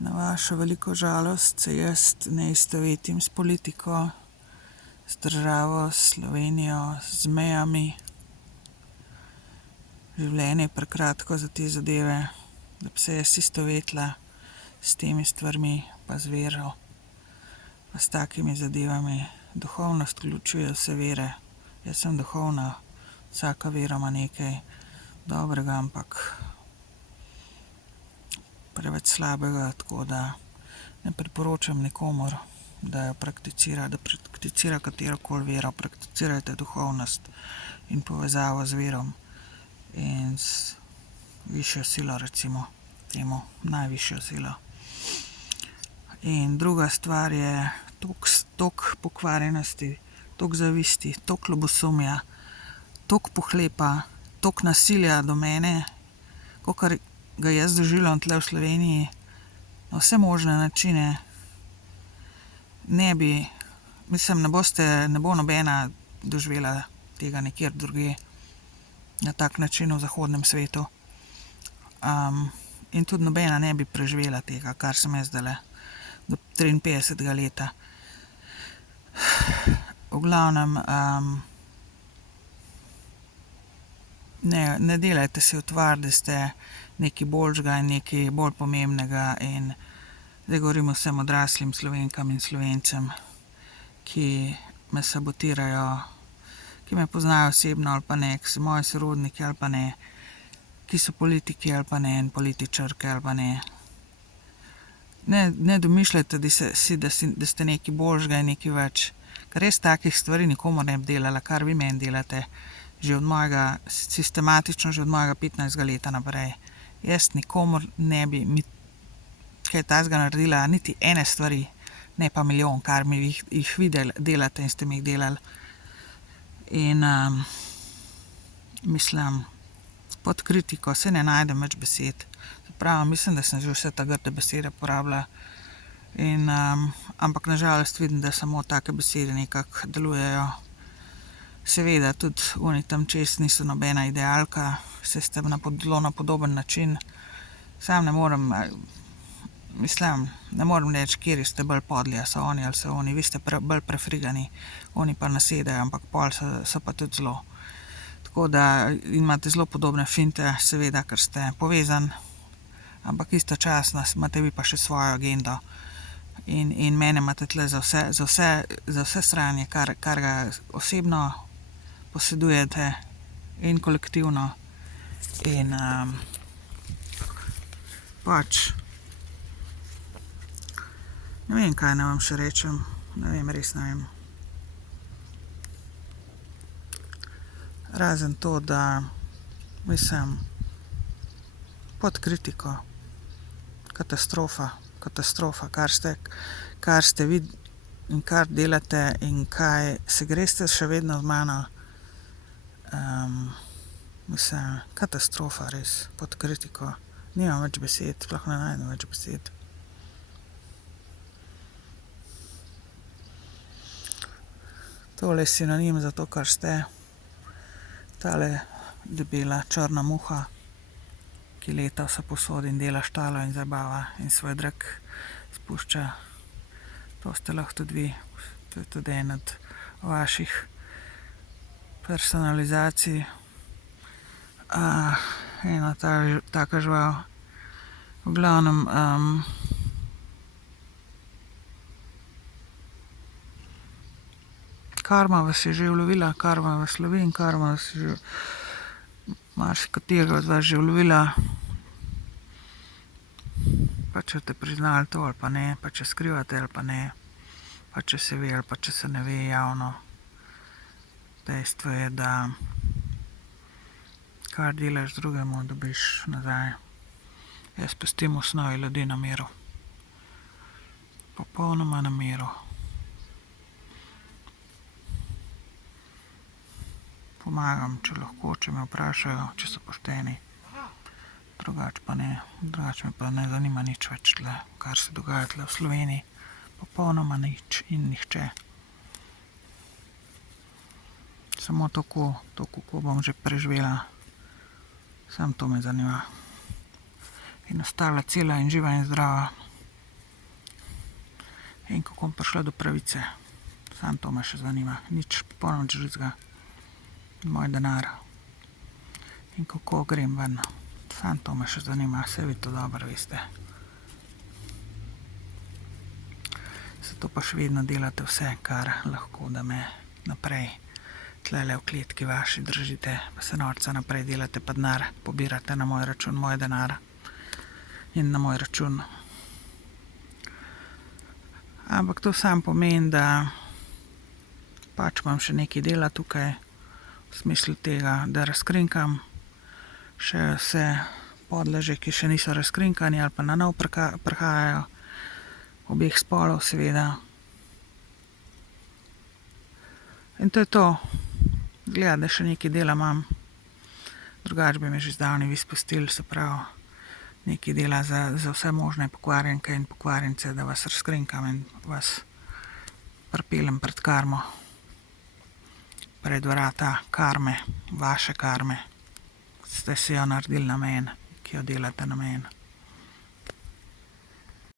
Na vašo veliko žalost se jaz ne istovetim s politiko, s državo, s Slovenijo, z mejami. Življenje je prekratko za te zadeve, da bi se jaz istovetila s temi stvarmi, pa z vero, pa s takimi zadevami. Duhovnost vključuje vse vere. Jaz sem duhovna, vsaka vera ima nekaj dobrega, ampak preveč slabega, tako da ne priporočam nikomur, da jo prakticira katerokoli vero. Prakticirajte duhovnost in povezavo z verom in z višjo silo, recimo temu, najvišjo silo. In druga stvar je toliko pokvarjenosti, toliko zavisti, toliko ljubosumja, toliko pohlepa, toliko nasilja do mene, kakor ga jaz doživljam tule v Sloveniji, na vse možne načine. Ne bo nobena doživela tega nikjer drugje na tak način v zahodnem svetu. In tudi nobena ne bi preživela tega, kar sem jaz zdajle do 53. leta. V glavnem, ne delajte si utvar, da ste nekaj boljšega in nekaj bolj pomembnega, in zdaj govorim vsem odraslim Slovenkam in Slovencem, ki me sabotirajo, ki me poznajo osebno ali pa ne, ki so moji sorodniki ali pa ne, ki so politiki ali pa ne, in političarke ali pa ne. Ne domišljajte da ste nekaj boljšega in nekaj več, ker res takih stvari nikomur ne bi delala, kar vi meni delate, sistematično že od mojega 15. leta naprej. Jaz nikomur ne bi kaj takega naredila, niti ene stvari, ne pa milijon, kar mi jih vi delate in ste mi jih delali. In mislim, pod kritiko se ne najdem več besed. Mislim, da sem že vse te grde besede porabila. Ampak na žalost vidim, da samo take besede nekako delujejo. Seveda tudi oni tam čez niso nobena idealka, saj ste zelo na podoben način. Sam ne morem reči, kateri ste bolj podli, a so oni ali so oni. Vi ste bolj prefrigani, oni pa nasedajo, ampak pol so pa tudi zelo. Tako da imate zelo podobne finte, seveda, ker ste povezani, ampak istočasno imate vi pa še svojo agendo. In mene imate tle za vse sranje, kar ga osebno posedujete in kolektivno. In pač ne vem, kaj naj vam še rečem. Ne vem, res ne vem. Razen to, da mislim, pod kritiko, katastrofa, kar ste vi in kar delate in kaj se greste še vedno z mano. Mislim, katastrofa, res, pod kritiko. Nimam več besed, sploh ne najdem več besed. Tole je sinonim za to, kar ste. Tale debela črna muha, ki leta vsepovsod in dela štalo in zabava in svoj drek spušča. To ste lahko tudi vi. To je tudi en od vaših personalizacij. Ena taka žival. V glavnem, karma vas je že ulovila, karma vas lovi in karma vas je že marsikaterega od vas že ulovila. Pa če boste priznali to ali pa ne, pa če skrivate ali pa ne, pa če se ve ali pa če se ne ve javno. Dejstvo je, da kar delaš drugemu, dobiš nazaj. Jaz pustim v osnovi ljudi na miru. Popolnoma na miru. Pomagam, če lahko, če me vprašajo, če so pošteni. Drugače pa ne. Drugače me pa ne zanima nič več tle, kar se dogaja tle v Sloveniji. Popolnoma nič in nihče. Samo tako, kako bom že preživela. Samo to me zanima. In ostala cela in živa in zdrava. In kako bom prišla do pravice. Samo to me še zanima. Nič, popolnoma nič drugega. Moj denar. In kako grem ven. Samo to me še zanima. Saj vi to dobro veste. Zato pa še vedno delate vse, kar lahko, da me naprej tlele v kletki vaši držite, pa se norca naprej delate, pa denar pobirate na moj račun, moj denar in na moj račun. Ampak to samo pomeni, da pač imam še nekaj dela tukaj, v smislu tega, da razkrinkam še vse podleže, ki še niso razkrinkani ali pa na nov prihajajo, obeh spolov seveda. In to je to. Gleda, da še nekaj dela imam. Drugače bi me že zdavnaj vi spustili, se pravi, nekaj dela za vse možne pokvarjenke in pokvarjence, da vas razkrinkam in vas pripeljem pred karmo. Pred vrata karme, vaše karme. Ste si jo naredili na meni, ki jo delate na meni.